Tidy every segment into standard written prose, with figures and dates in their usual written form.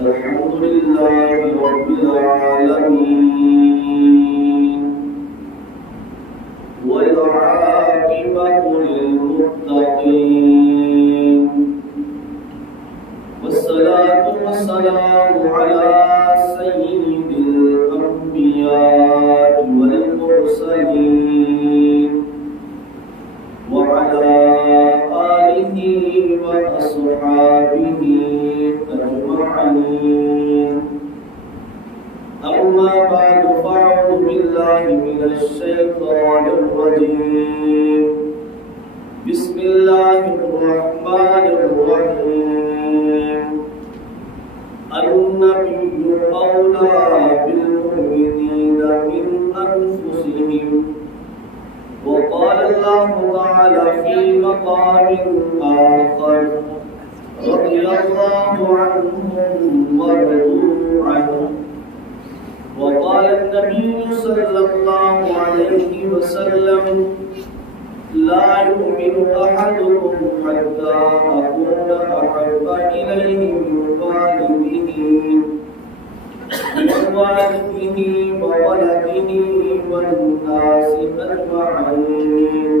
الحمد لله رب العالمين والعاقبة للمتقين والصلاة والسلام على سيد الأنبياء والمرسلين وعلى آله وأصحابه أجمعين. أما بعد فأعوذ بالله من الشيطان الرجيم. بسم الله الرحمن الرحيم. النبي أولى بالمؤمنين من أنفسهم. وقال الله تعالى في مقام آخر رضي الله عنهم ورضوا عنه. وقال النبي صلى الله عليه وسلم لا يؤمن أحدكم حتى أكون أحب إليه من والده وولده والناس أجمعين.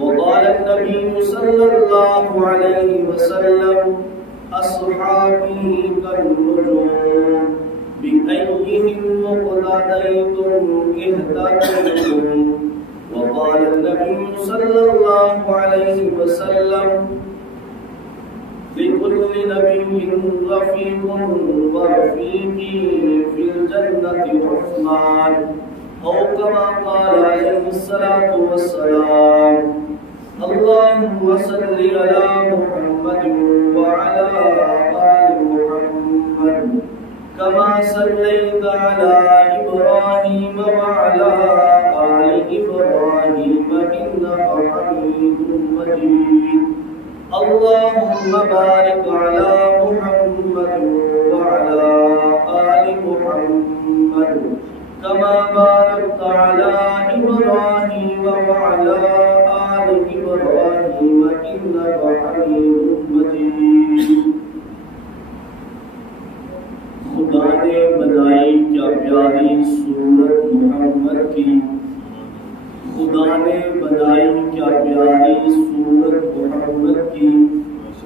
وقال النبي صلى الله عليه وسلم أصحابي كالنجوم بأيهم اقتديتم اهتديتم. وقال النبي صلى الله عليه وسلم لكل نبي رفيق ورفيقي في الجنة عثمان أو كما قال عليه الصلاة والسلام. اللهم صل على محمد وعلى آل محمد كما صليت على إبراهيم وعلى آل إبراهيم إنك حميد مجيد. اللهم بارك على محمد وعلى آل محمد كما باركت على إبراهيم وعلى آل إبراهيم إنك حميد مجيد. خدا نے بنائی کیا پیاری سورت محمد کی. خدا نے بنائی کیا پیاری سورت محمد کی.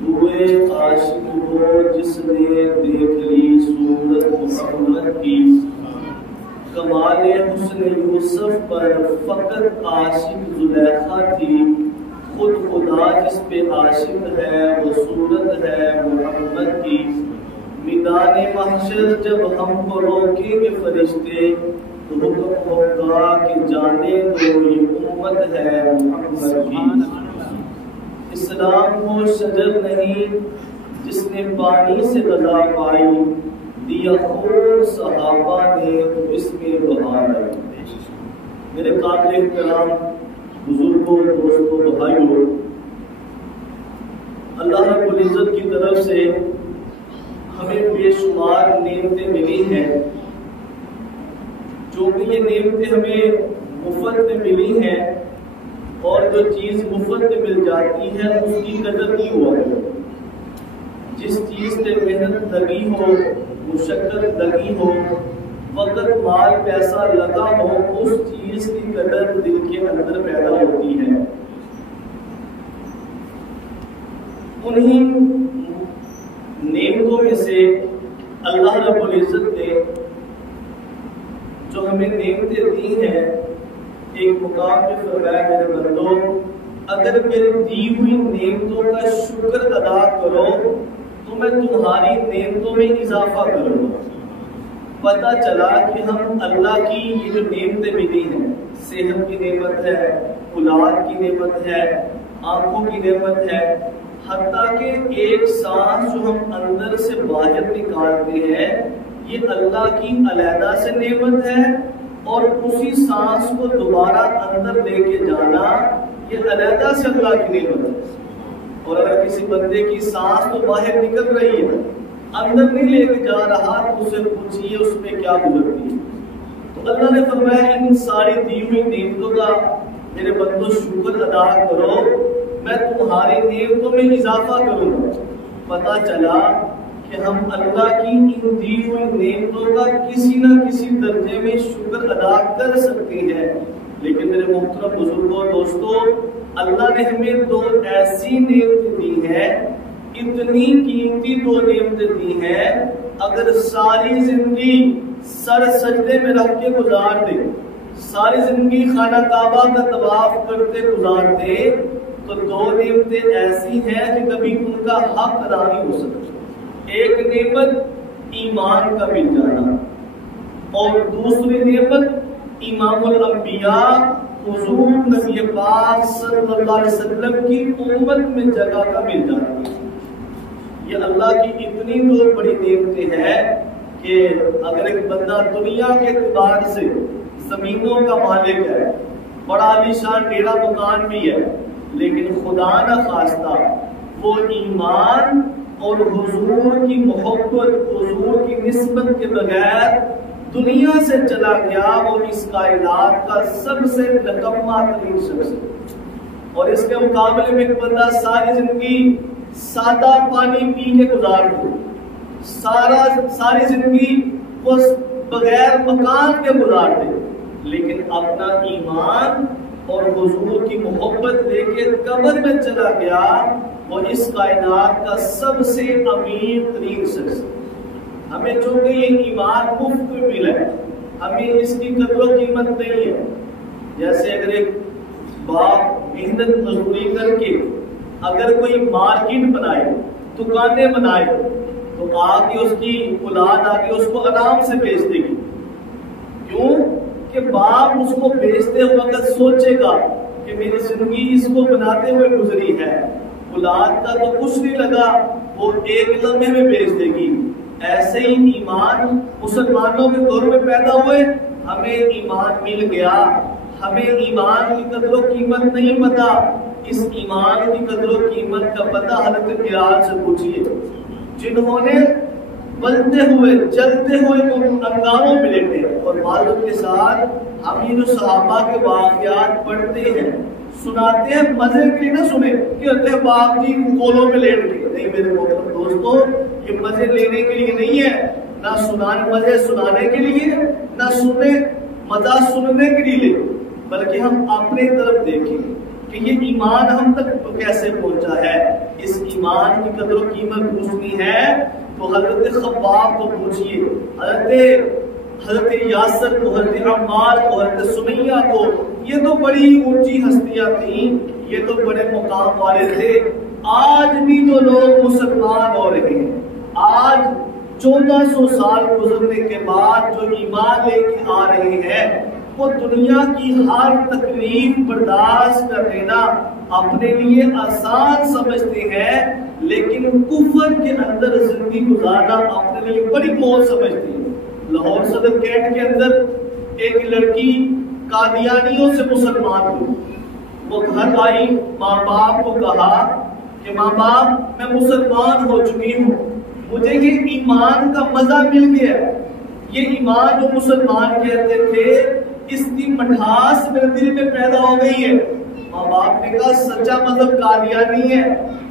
ہوئے عاشق ہو جس نے دیکھ لی سورت محمد کی. کمال حسن یوسف پر فقط عاشق زلیخا تھی. خود خدا جس پہ عاشق ہے وہ صورت ہے محمد کی. میدان محشر جب ہم کو روکیں گے فرشتے تو حکم ہوگا کہ جانے دو یہ امت ہے محمد کی. اسلام وہ شجر نہیں جس نے پانی سے غذا پائی. دیا خون صحابہ نے تو اس میں بہار آئی. میرے قابل احترام بزرگوں دوستوں بھائیوں، اللہ رب العزت کی طرف سے ہمیں بے شمار نعمتیں ملی ہیں. جو بھی یہ نعمتیں ہمیں مفت میں ملی ہیں، اور جو چیز مفت میں مل جاتی ہے اس کی قدر نہیں ہوا ہے. جس چیز سے محنت لگی ہو، مشقت لگی ہو، وقت مال پیسہ لگا ہو، اس چیز کی قدر دل کے اندر پیدا ہوتی ہے. انہی نعمتوں میں سے اللہ رب العزت نے جو ہمیں نعمتیں دی ہیں، ایک مقام پہ فرمایا میرے بندو اگر میری دی ہوئی نعمتوں کا شکر ادا کرو تو میں تمہاری نعمتوں میں اضافہ کروں گا. پتہ چلا کہ ہم اللہ کی یہ جو نعمتیں ملی ہیں، صحت کی نعمت ہے، اولاد کی نعمت ہے، آنکھوں کی نعمت ہے، حتیٰ کہ ایک سانس جو ہم اندر سے باہر نکالتے ہیں یہ اللہ کی علیحدہ سے نعمت ہے، اور اسی سانس کو دوبارہ اندر لے کے جانا یہ علیحدہ سے اللہ کی نعمت ہے. اور اگر کسی بندے کی سانس تو باہر نکل رہی ہے، اندر نہیں لے کے جا رہا، تو اسے پوچھئے اس میں کیا گزرتی ہے. تو اللہ نے فرمایا ان ساری دی ہوئی نعمتوں کا میرے بندو شکر ادا کرو. میں تمہاری نعمتوں میں اضافہ کروں گا۔ پتہ چلا کہ ہم اللہ کی ان دی ہوئی نعمتوں کا کسی نہ کسی درجے میں شکر ادا کر سکتے ہیں، لیکن میرے محترم بزرگوں دوستو، اللہ نے ہمیں دو ایسی نعمتیں دی ہیں، اتنی قیمتی دو نعمتیں دی ہیں، اگر ساری زندگی سر سجدے میں رکھ کے گزار دے، ساری زندگی خانہ کعبہ کا طواف کرتے گزار دے، تو دو نعمتیں ایسی ہیں کہ کبھی ان کا حق ادا نہیں ہو سکتا۔ ایک نعمت ایمان کا مل جانا، اور دوسری نعمت امام الانبیاء حضور نبی پاک صلی اللہ علیہ وسلم کی امت میں جگہ کا مل جانا۔ یہ اللہ کی اتنی دو بڑی نعمتیں ہیں کہ اگر ایک بندہ دنیا کے اعتبار سے زمینوں کا مالک ہے، بڑا عالیشان ڈیرا مکان بھی ہے، لیکن خدا نہ خواستہ وہ ایمان اور حضور کی محبت، حضور کی نسبت کے بغیر دنیا سے چلا گیا، وہ اس کائنات کا سب سے نکما ترین شخص ہے۔ اور اس کے مقابلے میں ایک بندہ ساری زندگی سادہ پانی پی کے گزار دے، ساری زندگی وہ بغیر مکان کے گزار دے، لیکن اپنا ایمان اور حضور کی محبت لے کے قبر میں چلا گیا، وہ اس کائنات کا سب سے امیر ترین شخص ہے۔ ہمیں چونکہ یہ ایمان مفت میں ملا ہے، ہمیں اس کی قدر و قیمت نہیں ہے۔ جیسے اگر ایک باپ محنت مزدوری کر کے اگر کوئی مارکیٹ بنائے، دکانیں بنائے، تو آگے اس کی اولاد آگے اس کو آرام سے بیچ دے گی۔ کیوں کہ باپ اس کو بیچتے وقت سوچے گا کہ میری زندگی اس کو بناتے ہوئے گزری ہے، اولاد کا تو کچھ نہیں لگا، وہ ایک لمحے میں بیچ دے گی۔ ایسے ہی ایمان مسلمانوں کے دور میں پیدا ہوئے، ہمیں ایمان مل گیا، ہمیں ایمان کی قدر و قیمت نہیں پتا۔ اس ایمان کی قدر و قیمت کا پتہ حضرت بلال سے پوچھئے، جنہوں نے بلتے ہوئے چلتے ہوئے انگاروں میں لیٹے، اور معلوم کے ساتھ ہم یہ جو صحابہ کے واقعات پڑھتے ہیں، سناتے ہیں، مزے کے لیے نہ سنے کہ اللہ باپ جی کولوں میں لیٹ گئے، نہیں میرے محترم دوستو، یہ مزے لینے کے لیے نہیں ہے، نہ سنانے مزے سنانے کے لیے، نہ سنے مزہ سننے کے لیے، بلکہ ہم اپنے طرف دیکھیں کہ یہ ایمان ہم تک کیسے پہنچا ہے۔ اس ایمان کی قدر و قیمت پوچھنی ہے تو حضرت خباب کو پوچھئے، حضرت یاسر کو، حضرت عمار کو، حضرت سمیہ کو، یہ تو بڑی اونچی ہستیاں تھیں، یہ تو بڑے مقام والے تھے۔ آج بھی جو لوگ مسلمان ہو رہے ہیں، آج 1400 سال گزرنے کے بعد جو ایمان لے کے آ رہے ہیں، وہ دنیا کی ہر تکلیف برداشت کر لینا اپنے لیے آسان سمجھتے ہیں، لیکن کفر کے اندر زندگی گزارنا اپنے لیے بڑی موت سمجھتے ہیں۔ لاہور صدر کیٹ کے اندر ایک لڑکی قادیانیوں سے مسلمان ہوئی، وہ گھر آئی، ماں باپ کو کہا کہ ماں باپ میں مسلمان ہو چکی ہوں، مجھے یہ ایمان کا مزہ مل گیا، یہ ایمان جو مسلمان کہتے تھے اس کی مٹھاس میرے دل میں پیدا ہو گئی ہے۔ ماں باپ نے کہا سچا مذہب قادیانی ہے،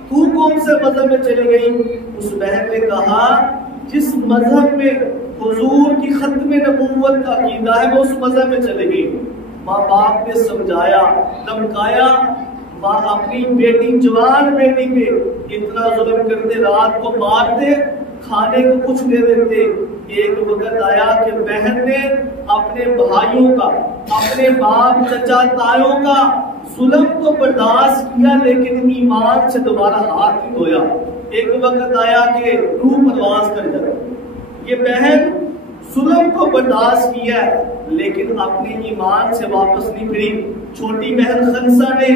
تو کون سے مذہب میں چلی گئی؟ اس بہن نے کہا جس مذہب میں حضور کی ختم نبوت کا عقیدہ ہے وہ اس مذہب میں چلے گئی۔ ماں باپ نے سمجھایا، دمکایا، ماں اپنی بیٹی، جوان بیٹی پہ اتنا ظلم کرتے، رات کو مارتے، کھانے کو کچھ دے دیتے۔ ایک وقت آیا کہ بہن نے اپنے بھائیوں کا، اپنے باپ چچا تایوں کا ظلم تو برداشت کیا، لیکن ایمان سے دوبارہ ہاتھ نہیں دھویا۔ ایک وقت آیا کہ روح پرواز کر جائے، یہ بہن ظلم کو برداشت کیا لیکن اپنے ایمان سے واپس نہیں پھری۔ چھوٹی بہن خنسا نے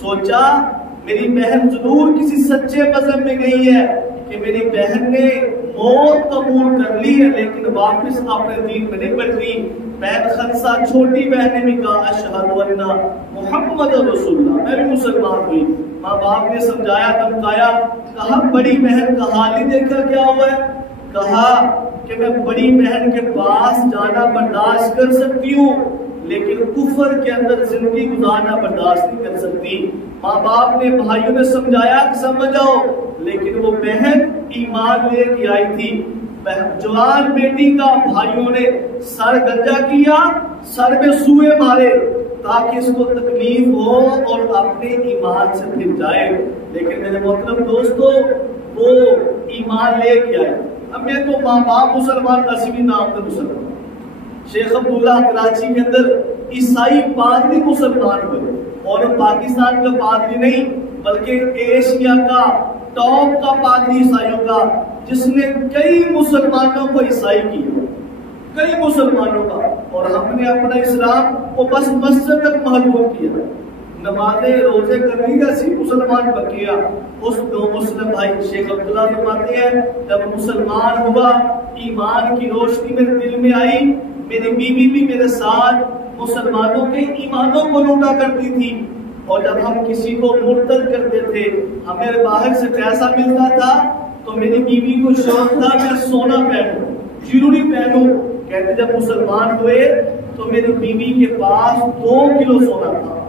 سوچا میری بہن ضرور کسی سچے مذہب میں گئی ہے کہ میری بہن نے موت قبول کر لی ہے لیکن واپس اپنے دین میں نہیں پلٹی۔ بہن خنسا چھوٹی بہن نے بھی کہا اشہد ان محمد رسول اللہ، میں بھی مسلمان ہوئی۔ ماں باپ نے سمجھایا، دمکایا، کہا بڑی بہن کا حال ہی دیکھا کیا ہوا ہے، کہا کہ میں بڑی بہن کے پاس جانا برداشت کر سکتی ہوں لیکن کفر کے اندر زندگی گزارنا برداشت نہیں کر سکتی. ماں باپ نے بھائیوں نے سمجھایا کہ سمجھ جاؤ، لیکن وہ بہن ایمان لے کے آئی تھی. جوان بیٹی کا بھائیوں نے سر گنجا کیا، سر میں سوئے مارے تاکہ اس کو تکلیف ہو اور اپنے ایمان سے پھر جائے. لیکن میرے محترم دوستو وہ ایمان لے کے آئے. ہمیں تو ماں باپ مسلمان، اسی نام کا مسلمان. شیخ عبداللہ کراچی کے اندر عیسائی پادری مسلمان ہوئے، اور پاکستان کا پادری نہیں بلکہ ایشیا کا ٹاپ کا پادری عیسائیوں کا، جس نے کئی مسلمانوں کو عیسائی کیا، کئی مسلمانوں کا. اور ہم نے اپنا اسلام کو بس مسجد تک محدود کیا، نمازیں روزے کرنے کا سی مسلمان بکیا. اس دو مسلم بھائی شیخ عبداللہ فرماتے ہیں جب مسلمان ہوا، ایمان کی روشنی میرے دل میں آئی، میری بیوی بھی میرے ساتھ مسلمانوں کے ایمانوں کو لوٹا کرتی تھی. اور جب ہم کسی کو مرتد کرتے تھے، ہمیں باہر سے پیسہ ملتا تھا تو میری بیوی کو شوق تھا میں سونا پہنوں، ضروری پہنوں. کہتے جب مسلمان ہوئے تو میری بیوی کے پاس 2 کلو سونا تھا،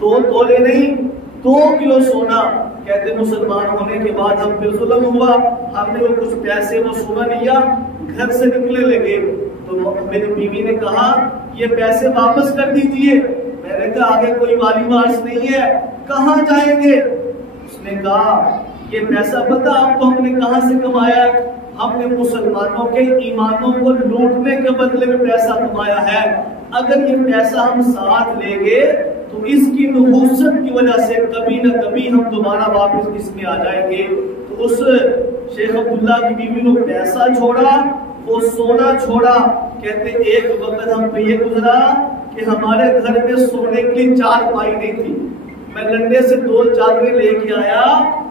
2 تولے نہیں، 2 کلو سونا. کہتے مسلمان ہونے کے بعد ہم پہ ظلم ہوا، ہم نے وہ کچھ پیسے وہ سونا لیا، گھر سے نکلنے لگے. تو میری بیوی نے کہا یہ پیسے واپس کر دیجئے. میں نے کہا آگے کوئی والی وارث نہیں ہے، کہاں جائیں گے؟ اس نے کہا یہ پیسہ پتہ آپ کو ہم نے کہاں سے کمایا؟ ہم نے مسلمانوں کے ایمانوں کو لوٹنے کے بدلے میں پیسہ کمایا ہے. اگر یہ پیسہ ہم ساتھ لیں گے تو اس کی نحوست کی وجہ سے کبھی نہ کبھی ہم دوبارہ واپس اس میں آ جائیں گے. تو اس شیخ عبداللہ کی بیوی نے پیسہ چھوڑا، وہ سونا چھوڑا. کہتے ایک وقت ہم پہ یہ گزرا کہ ہمارے گھر میں سونے کے لیے 4 پائی نہیں تھی. میں لنڈے سے 2 چادریں لے کے آیا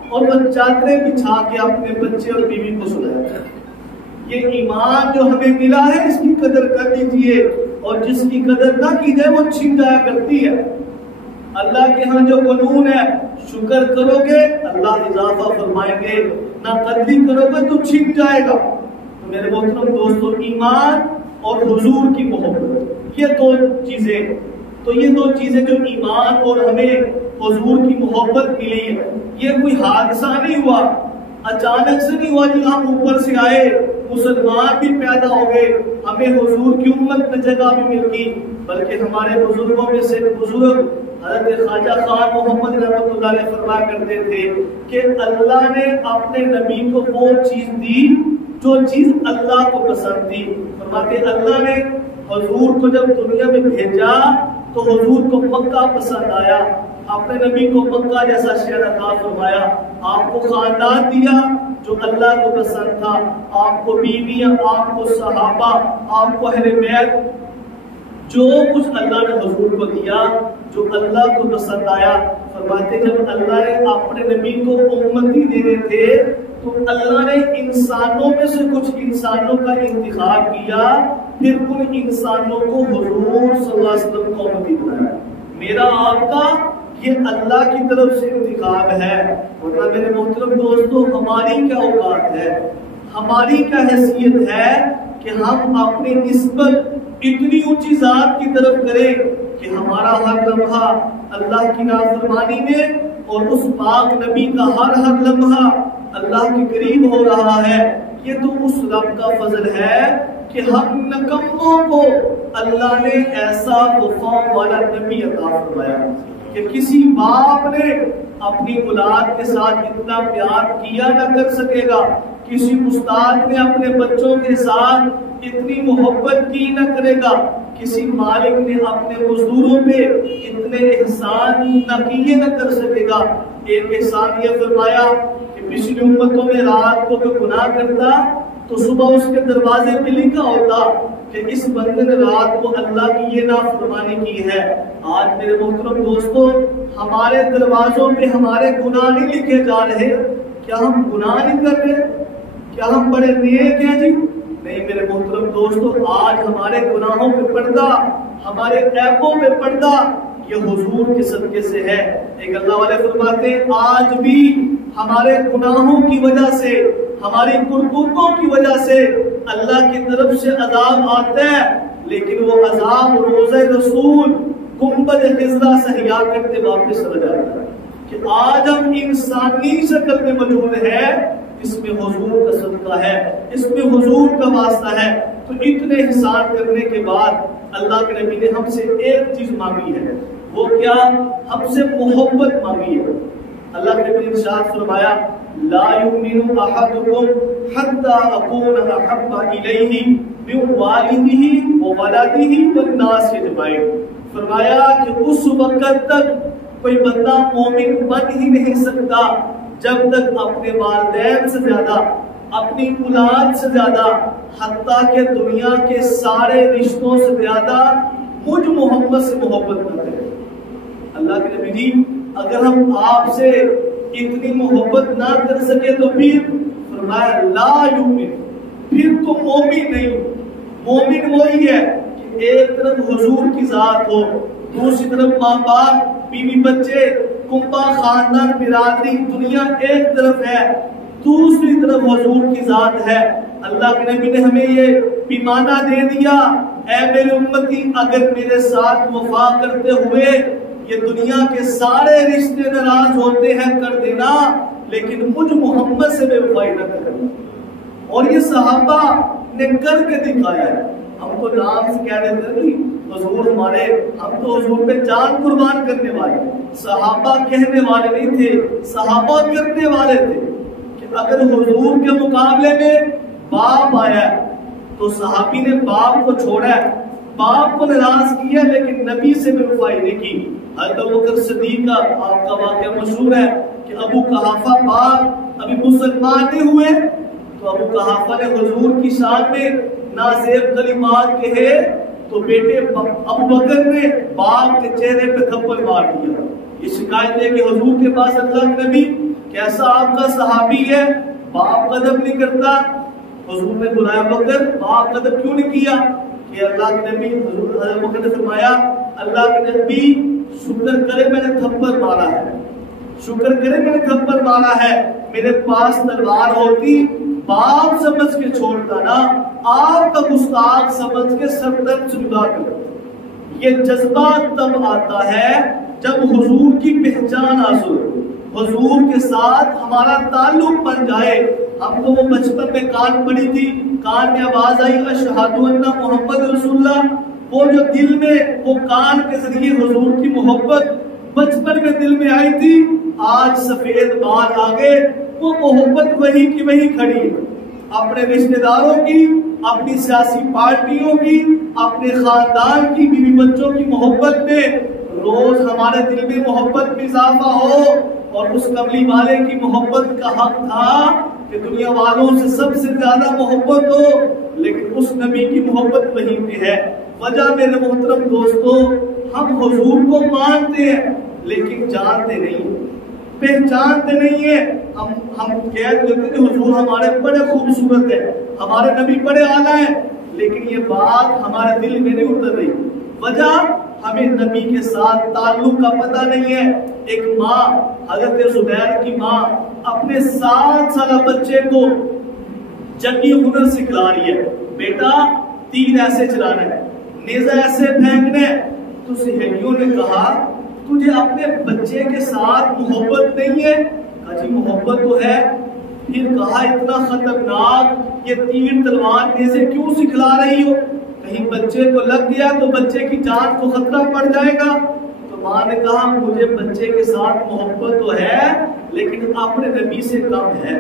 اور وہ چادریں بچھا کے اپنے بچے اور بیوی کو سلایا. یہ ایمان جو ہمیں ملا ہے اس کی قدر کر دیجئے، اور جس کی قدر نہ کی جائے وہ چھن جایا کرتی ہے. اللہ کے ہاں جو قانون ہے، شکر کرو گے اللہ اضافہ فرمائیں گے، نہ قدری کرو گے تو چھن جائے گا. تو میرے محترم دوستو ایمان اور حضور کی محبت، یہ 2 چیزیں، تو یہ 2 چیزیں جو ایمان اور ہمیں حضور کی محبت ملی ہے، یہ کوئی حادثہ نہیں ہوا، اچانک سے نہیں ہوا کہ ہم اوپر سے آئے، مسلمان بھی پیدا ہو گئے، ہمیں حضور کی امت میں جگہ بھی مل گئی. بلکہ ہمارے بزرگوں میں سے بزرگ حضرت خواجہ خان محمد رحمۃ اللہ علیہ فرمایا کرتے تھے کہ اللہ نے اپنے نبی کو وہ چیز دی جو چیز اللہ کو پسند تھی. فرماتے اللہ نے حضور کو جب دنیا میں بھیجا تو حضور کو مکہ پسند آیا، اپنے نبی کو مکہ جیسا شہر عطا فرمایا، آپ کو خاندان دیا جو اللہ کو پسند تھا، آپ کو بیویاں، آپ کو صحابہ، آپ کو اہل بیت، جو کچھ اللہ نے حضور کو دیا جو اللہ کو پسند آیا. فرماتے جب اللہ نے اپنے نبی کو امتی دینے تھے تو اللہ نے انسانوں میں سے کچھ انسانوں کا انتخاب کیا، پھر ان انسانوں کو حضور صلی اللہ علیہ وسلم کو امتی بنایا. میرا آپ کا یہ اللہ کی طرف سے انتخاب ہے. اور میرے محترم دوستو ہماری کیا اوقات ہے، ہماری کیا حیثیت ہے کہ ہم اپنی نسبت اتنی اونچی ذات کی طرف کریں کہ ہمارا ہر لمحہ اللہ کی نافرمانی میں اور اس پاک نبی کا ہر لمحہ اللہ کے قریب ہو رہا ہے. یہ تو اس رب کا فضل ہے کہ ہم نکموں کو اللہ نے ایسا وفا والا نبی عطا فرمایا کہ کسی باپ نے اپنی اولاد کے ساتھ اتنا پیار کیا نہ کر سکے گا، کسی استاد نے اپنے بچوں کے ساتھ اتنی محبت کی نہ کرے گا، کسی مالک نے اپنے مزدوروں پہ اتنے احسان نہ کیے نہ کر سکے گا. ایک احسان یہ فرمایا کہ پچھلی امتوں میں رات کو کوئی گناہ کرتا تو صبح اس کے دروازے پہ لکھا ہوتا کہ اس بندے نے رات کو اللہ کی یہ نافرمانی کی ہے. آج میرے محترم دوستو ہمارے دروازوں پہ ہمارے گناہ نہیں لکھے جا رہے. کیا ہم گناہ نہیں کر رہے؟ کیا ہم بڑے نیک ہیں جی؟ نہیں میرے محترم دوستو، آج ہمارے گناہوں پہ پردہ، ہمارے عیبوں پہ پردہ یہ حضور کے صدقے سے ہے. ایک اللہ والے فرماتے ہیں آج بھی ہمارے گناہوں کی وجہ سے، ہماری کرتوتوں کی وجہ سے اللہ کی طرف سے عذاب آتا ہے. لیکن وہ عذاب روزہ رسول گنبد خضرا سے حیا کرتے واپس چلا جاتا ہے کہ آج ہم انسانی شکل میں موجود ہیں، اس میں حضور کا صدقہ ہے، اس میں حضور کا واسطہ ہے۔ تو اتنے احسان کرنے کے بعد اللہ کے نبی نے ہم سے ایک چیز مانگی ہے، وہ کیا؟ ہم سے محبت مانگی ہے۔ اللہ کے نبی نے ارشاد فرمایا لا یؤمن احدکم حتی اکون احب الیہ من والدہ وولدہ والناس اجمعین۔ فرمایا کہ اس وقت تک کوئی بندہ مومن بن ہی نہیں سکتا جب تک اپنے والدین سے زیادہ، اپنی اولاد سے زیادہ، حتیٰ کہ دنیا کے سارے رشتوں سے زیادہ مجھ محمد سے محبت کرتے ہیں۔ اللہ کے نبی جی اگر ہم آپ سے اتنی محبت نہ کر سکے تو پھر فرمایا لا یؤمن، پھر تو مومن نہیں۔ مومن وہی ہے کہ ایک طرف حضور کی ذات ہو، دوسری طرف ماں باپ، بیوی بچے، کنبہ، خاندان، برادری، دنیا ایک طرف ہے، دوسری طرف حضور کی ذات ہے۔ اللہ کے نبی نے ہمیں یہ پیمانہ دے دیا، اے میرے امتی اگر میرے ساتھ وفا کرتے ہوئے یہ دنیا کے سارے رشتے ناراض ہوتے ہیں کر دینا، لیکن مجھ محمد سے بے وفائی نہ کرنا۔ اور یہ صحابہ نے کر کے دکھایا ہے۔ ہم تو نام سے کہہ دیتے ہیں حضور ہمارے، ہم تو حضور پہ جان قربان کرنے والے، صحابہ کہنے والے نہیں تھے، صحابہ کرنے والے تھے کہ اگر حضور کے مقابلے میں باپ آیا تو صحابی نے باپ کو چھوڑا ہے، باپ کو ناراض کیا لیکن نبی سے بے وفائی نہیں کی۔ حضرت ابوبکر صدیق کا آپ کا واقعہ مشہور ہے کہ ابو قحافہ باپ ابھی مسلمان نہیں ہوئے تو ابو قحافہ نے حضور کی شان میں نازیب کلمات کہے تو بیٹے ابو بکر نے باپ کے چہرے پہ تھپڑ مار دیا۔ یہ شکایت ہے کہ حضور کے پاس اللہ کے نبی کیسا آپ کا صحابی ہے، باپ قدم نہیں کرتا۔ حضور نے بلایا بکر، باپ قدم کیوں نہیں کیا؟ کہ اللہ کے نبی حضرت بکر نے فرمایا اللہ کے نبی شکر کرے میں نے تھپڑ مارا ہے، شکر کرے میں نے تھپڑ مارا ہے، میرے پاس تلوار ہوتی باپ سمجھ کے چھوڑتا نا، آپ کا گستاخ سمجھ کے سردر جدا کر۔ یہ جذبہ تب آتا ہے جب حضور کی پہچان حاصل ہو، حضور کے ساتھ ہمارا تعلق بن جائے۔ ہم تو وہ بچپن میں کان پڑی تھی، کان میں آواز آئی اشہد ان محمد رسول اللہ، وہ جو دل میں وہ کان کے ذریعے حضور کی محبت بچپن میں دل میں آئی تھی، آج سفید بال آگے وہ محبت وہی کی وہی کھڑی ہے۔ اپنے رشتہ داروں کی، اپنی سیاسی پارٹیوں کی، اپنے خاندان کی، بیوی بچوں کی محبت میں روز ہمارے دل میں محبت میں اضافہ ہو۔ اور اس کملی والے کی محبت کا حق تھا کہ دنیا والوں سے سب سے زیادہ محبت ہو، لیکن اس نبی کی محبت وہیں پہ ہے۔ وجہ میرے محترم دوستو، ہم حضور کو مانتے ہیں لیکن جانتے نہیں، پہچانتے نہیں ہیں۔ ہم کہہ دیتے کہ حضور ہمارے بڑے خوبصورت ہیں، ہمارے نبی بڑے اعلیٰ ہیں، لیکن یہ بات ہمارے دل میں نہیں اتر رہی۔ وجہ ہمیں نبی کے ساتھ تعلق کا پتہ نہیں ہے۔ ایک ماں، حضرت زبیر کی ماں اپنے 7 سالہ بچے کو جنگی ہنر سکھلا رہی ہے، بیٹا تیر ایسے چلانا ہے، نیزہ ایسے پھینکنا ہے۔ تو سہیلیوں نے کہا تجھے اپنے بچے کے ساتھ محبت نہیں ہے؟ کہا جی محبت تو ہے۔ پھر کہا اتنا خطرناک یہ تیر تلوار نیزے کیوں سکھلا رہی ہو؟ کہیں بچے کو لگ گیا تو بچے کی جان کو خطرہ پڑ جائے گا۔ تو ماں نے کہا مجھے بچے کے ساتھ محبت تو ہے لیکن اپنے نبی سے کم ہے،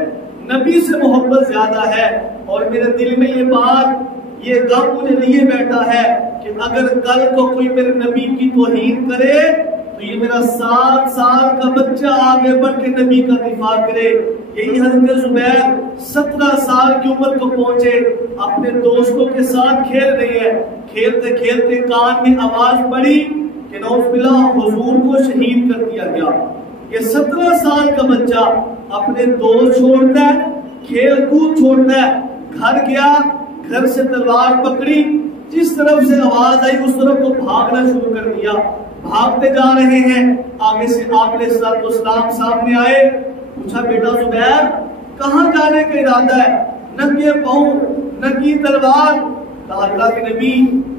نبی سے محبت زیادہ ہے۔ اور میرے دل میں یہ بات، یہ غم مجھے لیے بیٹھا ہے کہ اگر کل کو کوئی میرے نبی کی توہین کرے تو یہ میرا 7 سال کا بچہ آگے بڑھ کے نبی کا دفاع کرے۔ یہی حضرت زبیر 17 سال کی عمر کو پہنچے، اپنے دوستوں کے ساتھ کھیل رہے ہیں، کھیلتے کھیلتے کان میں آواز پڑی کہ نعوذ باللہ حضور کو شہید کر دیا گیا۔ یہ 17 سال کا بچہ اپنے دوست چھوڑتا ہے، کھیل کود چھوڑتا ہے، گھر گیا، گھر سے تلوار پکڑی، جس طرف سے آواز آئی اس طرف کو بھاگنا شروع کر دیا۔ بھاگتے جا رہے ہیں، آگے سے آپ علیہ السلام سامنے آئے، پوچھا بیٹا زبیر کہاں جانے کا ارادہ ہے؟ ننگے پاؤں، ننگی تلوار، کہا اللہ کے نبی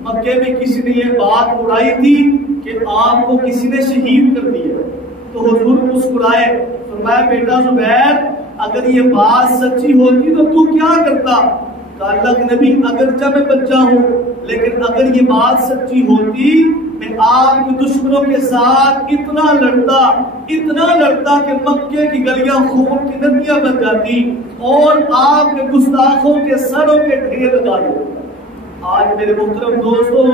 مکے میں کسی نے یہ بات اڑائی تھی کہ آپ کو کسی نے شہید کر دیا. تو حضور مسکرائے, فرمایا بیٹا زبیر اگر یہ بات سچی ہوتی تو کیا کرتا؟ کہا اللہ کے نبی اگرچہ میں بچہ ہوں لیکن اگر یہ بات سچی ہوتی میں آپ کے دشمنوں کے ساتھ اتنا لڑتا کہ مکے کی گلیاں خون کی ندیاں بن جاتی اور آپ کے گستاخوں کے سروں کے ڈھیر لگا دیتا. آج میرے محترم دوستوں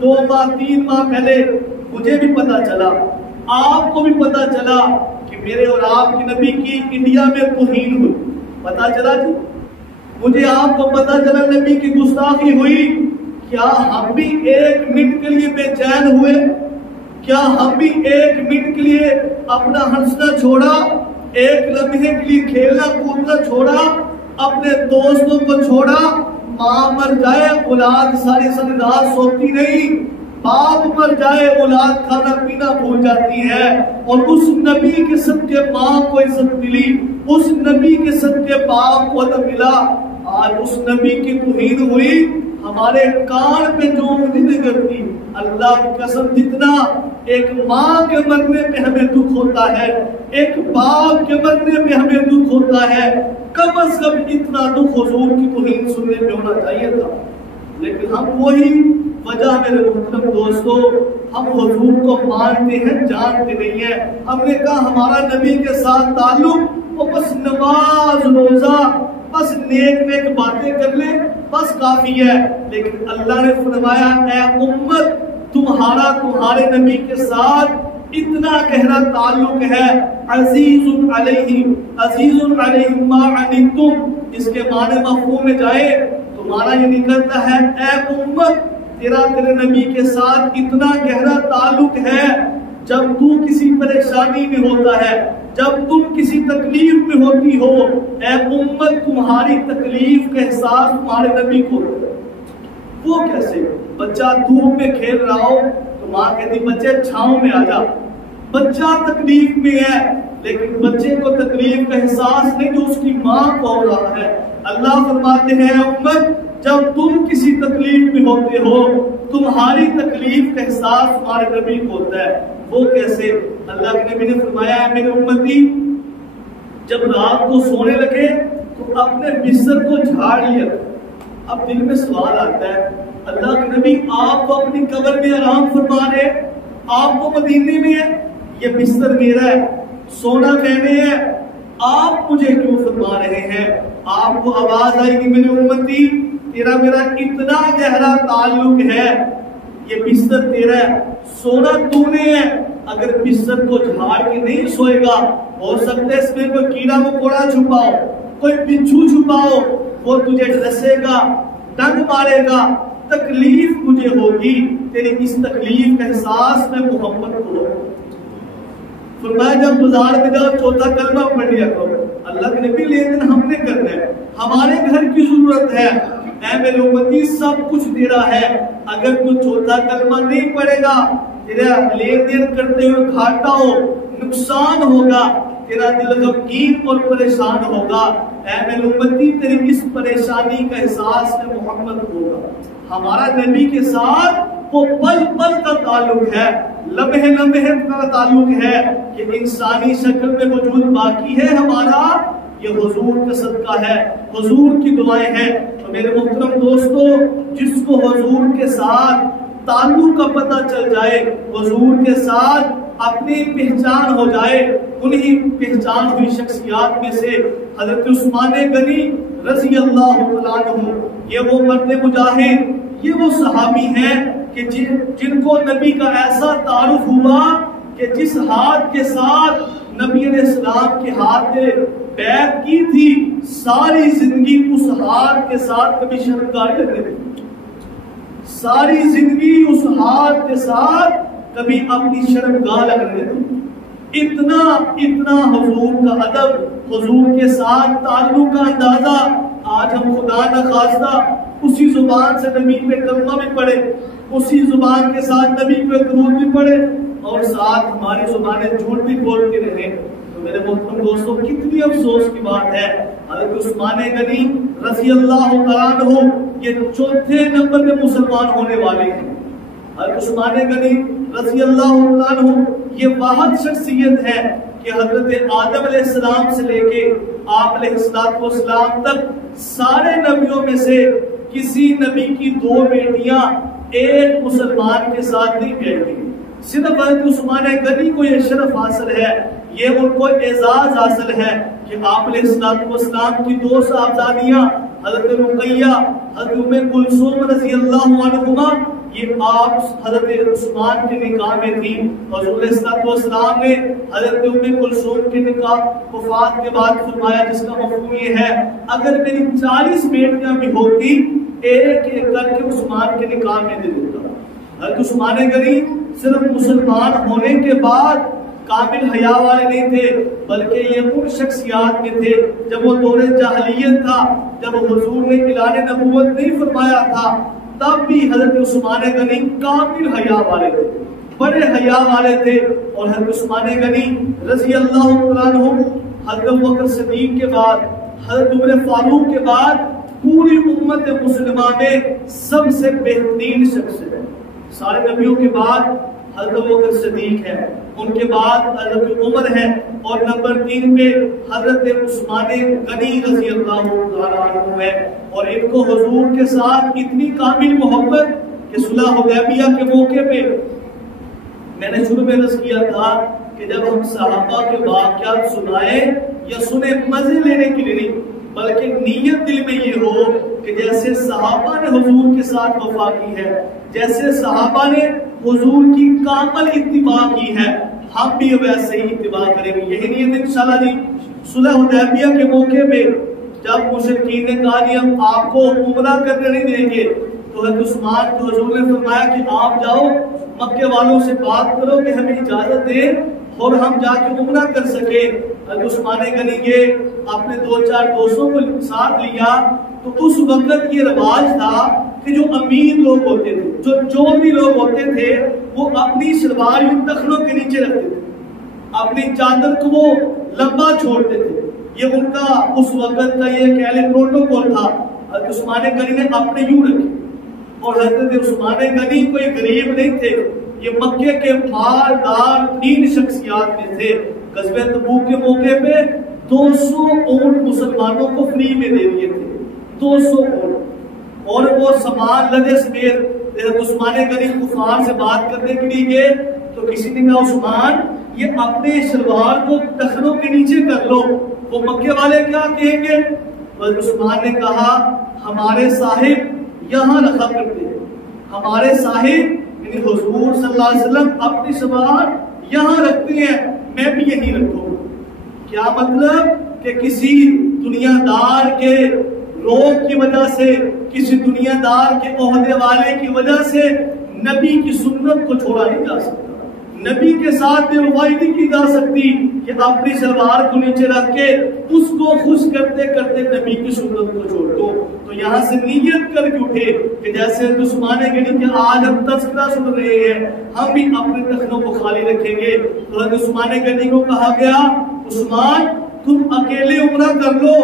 2 ماہ 3 ماہ پہلے مجھے بھی پتا چلا, آپ کو بھی پتا چلا کہ میرے اور آپ کے نبی کی انڈیا میں توہین ہوئی. پتا چلا جی, مجھے آپ کو پتا چلا نبی کی گستاخی ہوئی. کیا ہم بھی 1 منٹ کے لیے بے چین ہوئے؟ کیا ہم بھی 1 منٹ کے لیے اپنا ہنسنا چھوڑا, 1 لمحے کے لیے کھیلنا کودنا چھوڑا, اپنے دوستوں کو چھوڑا؟ ماں مر جائے اولاد ساری رات سوتی نہیں, باپ مر جائے اولاد کھانا پینا بھول جاتی ہے. اور اس نبی کے صدقے ماں کو عزت ملی, اس نبی کے صدقے باپ کو ادب ملا. آج اس نبی کی توہین ہوئی, ہمارے کان پہ جو انگلی کرتی. اللہ کی قسم جتنا ایک ماں کے مرنے پہ ہمیں دکھ ہوتا ہے, ایک باپ کے مرنے پہ ہمیں دکھ ہوتا ہے, کم از کم اتنا دکھ حضور کی توہین سننے پہ ہونا چاہیے تھا. لیکن ہم وہی وجہ میرے محترم دوستو, ہم حضور کو مانتے ہیں جانتے نہیں ہیں. ہم نے کہا ہمارا نبی کے ساتھ تعلق وہ بس نماز روزہ, بس نیک باتیں کر لیں بس کافی ہے. لیکن اللہ نے فرمایا اے امت تمہارے نبی کے ساتھ اتنا گہرا تعلق ہے, عزیز علیہ ما عنتم. اس کے معنی مفہوم میں جائے تو معنی یہ نکلتا ہے اے امت تیرے نبی کے ساتھ اتنا گہرا تعلق ہے, جب تو کسی پریشانی میں ہوتا ہے, جب تم کسی تکلیف میں ہوتی ہو, اے امت تمہاری تکلیف کا احساس تمہارے نبی کو ہوتا ہے. وہ کیسے؟ بچہ دھوپ میں کھیل رہا ہو تو ماں کہتی بچے چھاؤں میں آ جا. بچہ تکلیف میں ہے لیکن بچے کو تکلیف کا احساس نہیں جو اس کی ماں کو ہو رہا ہے. اللہ فرماتے ہیں اے امت جب تم کسی تکلیف میں ہوتے ہو تمہاری تکلیف کا احساس تمہارے نبی کو ہوتا ہے. وہ کیسے؟ اللہ کے نبی نے فرمایا ہے میرے امتی جب رات کو سونے لگے تو اپنے بستر کو جھاڑ لیا. اب دل میں سوال آتا ہے اللہ کے نبی آپ تو اپنی قبر میں آرام فرما رہے, آپ کو مدینے میں ہے, یہ بستر میرا ہے, سونا میں نے ہے, آپ مجھے کیوں فرما رہے ہیں؟ آپ کو آواز آئے گی میرے امتی تیرا میرا اتنا گہرا تعلق ہے, یہ بستر تیرا ہے, سونا تو نے ہے. اگر بستر کو جھاڑ کے نہیں سوئے گا ہو سکتا ہے اس میں کوئی کیڑا مکوڑا چھپاؤ, کوئی بچھو چھپاؤ, وہ تجھے ڈسے گا, ڈنگ مارے گا, تکلیف مجھے ہوگی. تیری اس تکلیف کا احساس میں محمد کو ہو. فرمایا جب بازار میں جاؤ چوتھا کلمہ پڑھ لیا کرو. اللہ کے نبی لین ہم نے کرنا ہے, ہمارے گھر کی ضرورت ہے. اے میرے امتی سب کچھ تیرا ہے, اگر تو چوتھا کلمہ نہیں پڑھے گا تیرا لین دین کرتے ہوئے گھاٹا ہو, نقصان ہوگا, تیرا دل غمگین اور پریشان ہوگا. اے میرے امتی تیری اس پریشانی کا احساس میں محمد ہوگا. ہمارا نبی کے ساتھ وہ پل پل کا تعلق ہے, لمحے لمحے کا تعلق ہے کہ انسانی شکل میں وجود باقی ہے ہمارا, یہ حضور کا صدقہ ہے, حضور کی دعائیں ہیں. تو میرے محترم دوستو جس کو حضور کے ساتھ تعلق کا پتہ چل جائے, حضور کے ساتھ اپنی پہچان ہو جائے, انہی پہچان ہوئی شخصیات میں سے حضرت عثمان غنی رضی اللہ تعالیٰ عنہ, یہ وہ مرد مجاہد, یہ وہ صحابی ہیں کہ جن کو نبی کا ایسا تعارف ہوا کہ جس ہاتھ کے ساتھ نبی علیہ السلام کے ہاتھ نے بیعت کی تھی ساری زندگی اس ہاتھ کے ساتھ کبھی شرمگاہی لگنے تھی, ساری زندگی اس ہاتھ کے ساتھ کبھی اپنی شرمگاہ لگنے تھی. اتنا حضور کا ادب, حضور کے ساتھ تعلق کا اندازہ. آج ہم خدا نہ خواستہ اسی زبان سے نبی پہ کلمہ بھی پڑھے, اسی زبان کے ساتھ نبی پہ درود بھی پڑھے اور ساتھ ہماری زبانیں جھوٹ بھی بولتے رہے. تو میرے محترم دوستوں کتنی افسوس کی بات ہے حضرت عثمان غنی رضی اللہ تعالیٰ عنہ یہ چوتھے نمبر میں مسلمان ہونے والے ہیں۔ حضرت عثمان غنی رضی اللہ تعالیٰ عنہ یہ واحد شخصیت ہے کہ حضرت آدم علیہ السلام سے لے کے آپ علیہ السلام تک سارے نبیوں میں سے کسی نبی کی 2 بیٹیاں ایک مسلمان کے ساتھ نہیں بیٹھی، صرف حضرت عثمان غنی کو یہ شرف حاصل ہے، یہ ان کو اعزاز حاصل ہے کہ آپ علیہ السلام کی 2 صاحبزادیاں حضرت رقیہ حضرت ام کلثوم رضی اللہ عنہما یہ آپ حضرت عثمان کے نکاح میں تھی۔ حضور علیہ السلام نے حضرت ام کلثوم کے نکاح وفات کے بعد فرمایا، جس کا مفہوم یہ ہے اگر میری 40 بیٹیاں بھی ہوتی ایک ایک کر کے عثمان کے نکاح میں دے دیتا۔ حضرت عثمان غنی صرف مسلمان ہونے کے بعد کامل حیا والے نہیں تھے، بلکہ یہ ان شخصیات میں تھے جب وہ دور جاہلیت تھا، جب حضور نے اعلان نبوت نہیں فرمایا تھا، تب بھی حضرت عثمان غنی کامل حیا والے تھے، بڑے حیا والے تھے۔ اور حضرت عثمان غنی رضی اللہ تعالیٰ عنہ حضرت بکر صدیق کے بعد، حضرت عمر فاروق کے بعد پوری امت مسلمہ میں سب سے بہترین شخص ہے۔ سارے نبیوں کے بعد حضرت بکر صدیق ہے، ان کے بعد حضرت عمر ہے، اور نمبر 3 پہ حضرت عثمان غنی رضی اللہ تعالیٰ عنہ ہے۔ اور ان کو حضور کے ساتھ اتنی کامل محبت کہ صلح حدیبیہ کے موقع پہ میں نے شروع میں عرض کیا تھا کہ جب ہم صحابہ کے واقعات سنائیں یا سنیں مزے لینے کے لیے نہیں، بلکہ نیت دل میں یہ ہو کہ جیسے صحابہ نے حضور کے ساتھ وفا کی ہے، جیسے صحابہ نے حضور کی کامل اتباع کی ہے، ہم بھی ویسے ہی اتباع کریں گے۔ یہی نیت انشاءاللہ جی۔ صلح حدیبیہ کے موقع پہ جب مشرکین نے کہا کہ ہم آپ کو عمرہ کرنے نہیں دیں گے، تو حضرت عثمان کو حضور نے فرمایا کہ آپ جاؤ مکے والوں سے بات کرو کہ ہمیں اجازت دیں اور ہم جا کے عمرہ کر سکے۔ حضرت عثمان غنی کے اپنے 2-4 دوستوں کو ساتھ لیا، تو اس وقت یہ رواج تھا کہ جو امیر لوگ ہوتے تھے، جو چودھری لوگ ہوتے تھے، وہ اپنی شلوار ان تخنوں کے نیچے رکھتے تھے، اپنی چادر کو وہ لمبا چھوڑتے تھے۔ یہ ان کا اس وقت کا یہ کہہ لیں پروٹوکول تھا۔ حضرت عثمان غنی نے اپنے یوں رکھے، اور حضرت عثمان غنی کوئی غریب نہیں تھے، یہ مکے کے مالدار 3 شخصیات میں تھے۔ غزوہ تبوک کے موقع پہ 200 اونٹ مسلمانوں کو فری میں دے دیے تھے، 200 اونٹ، اور وہ سامان لدے سمیت حضرت عثمان غنی کفار سے بات کرنے کے لیے گئے، تو کسی نے کہا عثمان یہ اپنے شلوار کو تخنوں کے نیچے کر لو، وہ مکے والے کیا کہیں گے؟ حضرت عثمان نے کہا ہمارے صاحب یہاں رکھا کرتے ہیں، ہمارے صاحب یعنی حضور صلی اللہ علیہ وسلم اپنی شلوار یہاں رکھتے ہیں، میں بھی یہی رکھوں۔ کیا مطلب کہ کسی دنیا دار کے روگ کی وجہ سے، کسی دنیا دار کے عہدے والے کی وجہ سے نبی کی سنت کو چھوڑا نہیں جا سکتا، نبی کے ساتھ بے وفائی نہیں کی جا سکتی کہ اپنی شلوار کو نیچے رکھ کے اس کو خوش کرتے کرتے نبی کی سنت کو چھوڑ دو۔ تو یہاں سے نیت کر کے اٹھے کہ جیسے عثمان غنی کہ آج ہم تذکرہ سن رہے ہیں، ہم بھی اپنے تخنوں کو خالی رکھیں گے۔ تو حضرت عثمان غنی کو کہا گیا عثمان تم اکیلے عمرہ کر لو،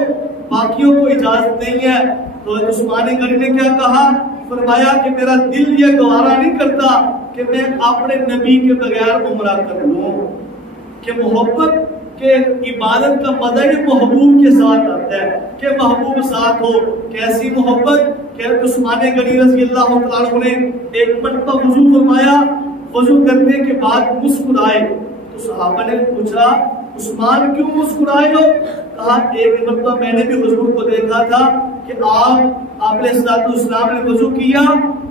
باقیوں کو اجازت نہیں ہے۔ تو حضرت عثمان غنی نے کیا کہا؟ فرمایا کہ میرا دل یہ گوارا نہیں کرتا کہ میں اپنے نبی کے بغیر عمرہ کر لوں، کہ محبت کہ عبادت کا مزہ محبوب کے ساتھ آتا ہے، کہ محبوب ساتھ ہو۔ کیسی محبت کہ عثمان غنی رضی اللہ تعالیٰ عنہ نے ایک مرتبہ وضو فرمایا، وضو کرنے کے بعد مسکرائے، تو صحابہ نے پوچھا عثمان کیوں مسکرائے ہو؟ کہا ایک مرتبہ میں نے بھی حضور کو دیکھا تھا کہ آپ علیہ السلام نے وضو کیا،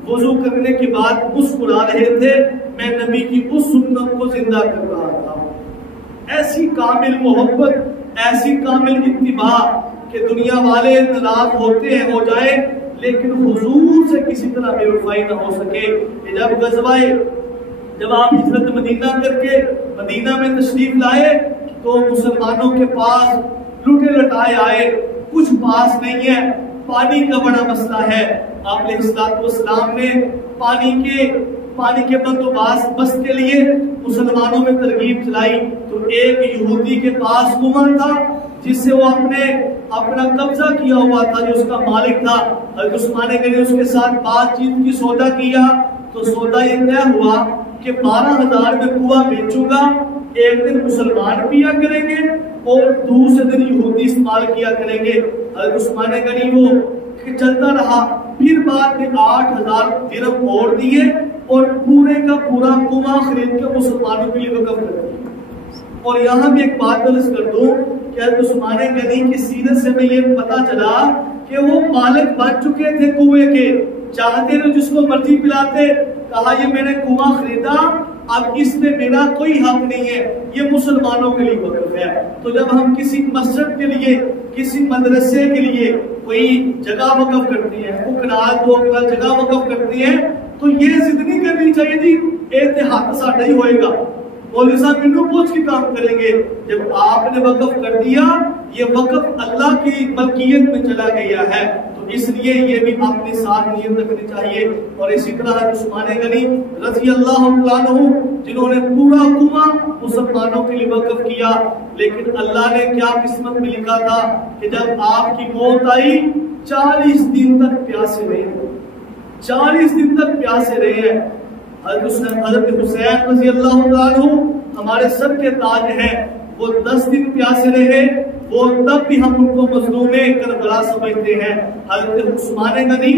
وضو کرنے کے بعد مسکرا رہے تھے، میں نبی کی اس سنت کو زندہ کر رہا تھا۔ ایسی کامل محبت، ایسی کامل اتباع کہ دنیا والے ناراض ہوتے ہیں ہو جائے، لیکن حضور سے کسی طرح بے وفائی نہ ہو سکے۔ جب آپ ہجرت مدینہ کر کے مدینہ میں تشریف لائے تو مسلمانوں کے پاس لٹے لٹائے آئے، کچھ پاس نہیں ہے، پانی کا بڑا مسئلہ ہے۔ آپ علیہ السلام نے پانی کے بندوبست کے لیے مسلمانوں میں ترغیب چلائی، تو ایک یہودی کے پاس کنواں تھا جس سے وہ اپنا قبضہ کیا ہوا تھا، جو اس کا مالک تھا، حضرت عثمان غنی نے اس کے ساتھ بات چیت کی، سودا کیا، تو سودا یہ طے ہوا کہ 12,000 میں کنواں بیچوں گا، ایک دن مسلمان پیا کریں گے اور دوسرے دن یہودی استعمال کیا کریں گے۔ حضرت عثمان غنی وہ چلتا رہا، پھر بعد میں 8,000 درہم اور دیے اور پورے کا پورا کنواں خرید کے مسلمانوں کے لیے وقف کر دیا۔ اور یہاں بھی ایک بات درج کر دوں کہ حضرت عثمان غنی کی سیرت سے میں یہ پتا چلا کہ وہ مالک بن چکے تھے کنویں کے، چاہتے تھے جس کو مرضی پلاتے، کہا یہ میں نے کنواں خریدا، اب اس میں میرا کوئی حق نہیں ہے، یہ مسلمانوں کے لیے وقف ہے۔ تو جب ہم کسی مسجد کے لیے، کسی مدرسے کے لیے کوئی جگہ وقف کرتے ہیں، وہ کنال 2 کنال جگہ وقف کرتے ہیں، تو یہ ضد نہیں کرنی چاہیے جی احتیاط ساڈا ہی ہوئے گا، مولوی صاحب منو پوچھ کے کام کریں گے۔ جب آپ نے وقف کر دیا، یہ وقف اللہ کی ملکیت میں چلا گیا ہے، تو اس لیے یہ بھی اپنے ساتھ نیت رکھنی چاہیے۔ اور اسی طرح عثمان غنی رضی اللہ عنہ جنہوں نے پورا کنواں مسلمانوں کے لیے وقف کیا، لیکن اللہ نے کیا قسمت میں لکھا تھا کہ جب آپ کی موت آئی 40 دن تک پیاسے رہے، 40 دن تک پیاسے رہے ہیں۔ حضرت حسین رضی اللہ عنہ ہمارے سر کے تاج ہیں، وہ 10 دن پیاسے رہے، وہ تب بھی ہم ان کو مظلوم کربلا سمجھتے ہیں۔ حضرت عثمان غنی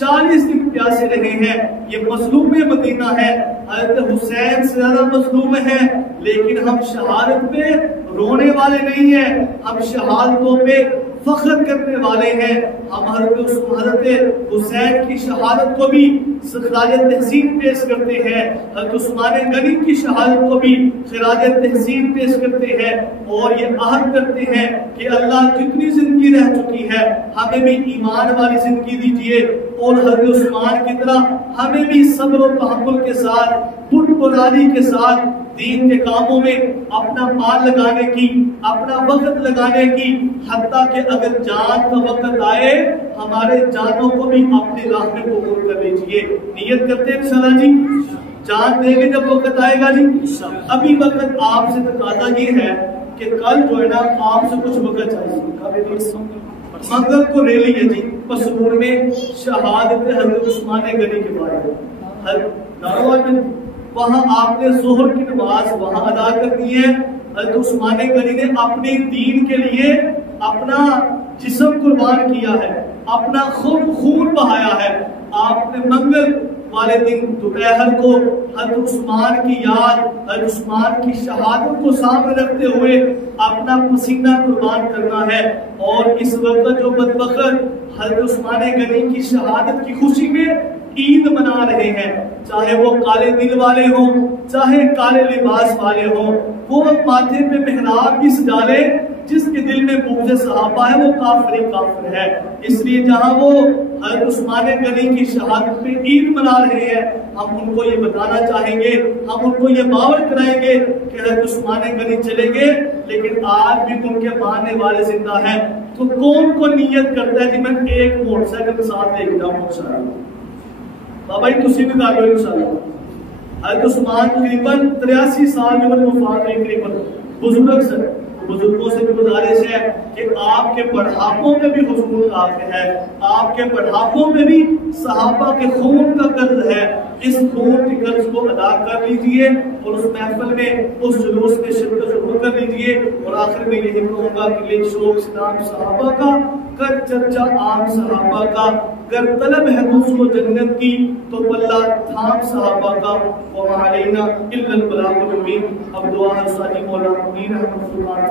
40 دن پیاسے رہے ہیں، یہ مظلوم مدینہ ہے، حضرت حسین سے زیادہ مظلوم ہے، لیکن ہم شہادت پہ رونے والے نہیں ہیں، ہم شہادتوں پہ فخر کرنے والے ہیں۔ ہم حضرت حسین کی شہادت کو بھی خراج تحسین پیش کرتے ہیں، حضرت عثمان غنی کی شہادت کو بھی خراج تحسین پیش کرتے ہیں، اور یہ عہد کرتے ہیں کہ اللہ جتنی زندگی رہ چکی ہے ہمیں بھی ایمان والی زندگی دیجیے، اور حضرت عثمان کی طرح ہمیں بھی صبر و تحمل کے ساتھ، بردباری کے ساتھ دین کے کاموں میں اپنا مال لگانے کی، اپنا وقت لگانے کی، حتیٰ کہ اگر جان کا وقت آئے ہمارے جانوں کو بھی اپنی راہ میں قبول کر لیجئے۔ نیت کرتے ہیں انشاءاللہ جی، جان دیں گے جب وقت آئے گا جی۔ ابھی وقت آپ سے تقاضا یہ ہے کہ کل جو ہے نا آپ سے کچھ وقت چاہیے، منگل کو ریلی ہے جی پسرور میں شہادت حضرت عثمان غنی کے بارے میں، وہاں آپ نے ظہر کی نماز وہاں ادا کرنی ہے۔ حضرت عثمان غنی نے اپنے دین کے لیے اپنا جسم قربان کیا ہے، اپنا خون بہایا ہے۔ آپ نے منگل والے دن دوپہر کو حضرت عثمان کی یاد، حضرت عثمان کی شہادت کو سامنے رکھتے ہوئے اپنا پسینہ قربان کرنا ہے۔ اور اس وقت جو بدبخت حضرت عثمان غنی کی شہادت کی خوشی میں عید منا رہے ہیں، چاہے وہ کالے دل والے ہوں، چاہے کالے لباس والے ہوں، وہ ماتھے پہ محراب بھی سجا لے، جس کے دل میں بغض صحابہ ہے وہ کافر ہی کافر ہے۔ اس لیے جہاں وہ حضرت عثمان غنی کی شہادت پہ عید منا رہے ہیں، ہم ان کو یہ بتانا چاہیں گے، ہم ان کو یہ باور کرائیں گے کہ حضرت عثمان غنی چلے گئے لیکن آج بھی ان کے ماننے والے زندہ ہیں۔ تو کون کو نیت کرتا ہے کہ میں ایک موٹر سائیکل کے ساتھ لے کے جاؤں انشاءاللہ؟ بابا جی تسی بھی کر لو انشاءاللہ۔ حضرت عثمان تقریباً 83 سال میں وفات ہوئی، تقریباً بزرگ سے، بزرگوں سے بھی گزارش ہے کہ آپ کے بڑھاپوں میں بھی حضور آتے ہیں، آپ کے بڑھاپوں میں بھی صحابہ کے خون کا قرض ہے، اس خون کے قرض کو ادا کر لیجئے اور اس محفل میں اس جلوس میں شرکت ضرور کر لیجئے۔ اور آخر میں یہی کہوں گا کہ یہ شوق اسلام صحابہ کا، کر چرچا عام صحابہ کا، گر طلب ہے دوسروں جنت کی تو بلّہ تھام صحابہ کا، وَمَا عَلَيْنَا إِلَّا الْبَلَاغُ الْمُبِينُ۔ اب دعا ہے ساجی مولا امین احمد سلطان